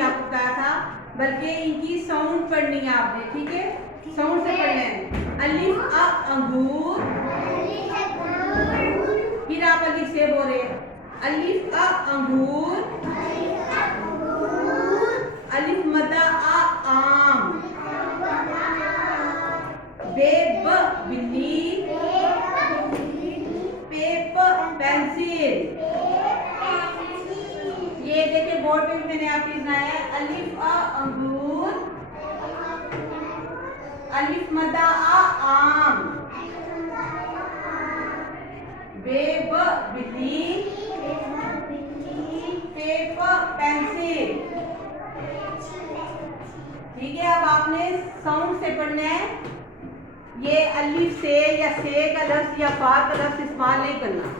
नहीं आपको बताया था, बल्कि इनकी साउंड पढ़नी है आपने, ठीक है, साउंड से पढ़ना है। अलिफ अ अंगूर, फिर आप अलिफ से बोले, अलिफ अ अंगूर, अलिफ मदा आ आम, बे ब बिल्ली, पे प पेंसिल। ये देखिए बोर्ड पे भी मैंने आपको बनाया है, अलिफ अ अंगूर, अलिफ मदा आ आम, बे ब बिल्ली, पे प पेंसिल। ठीक है, अब आपने साउंड से पढ़ना है। ये अलिफ से या से का लफ्ज या फा का लफ्ज इस्तेमाल नहीं करना।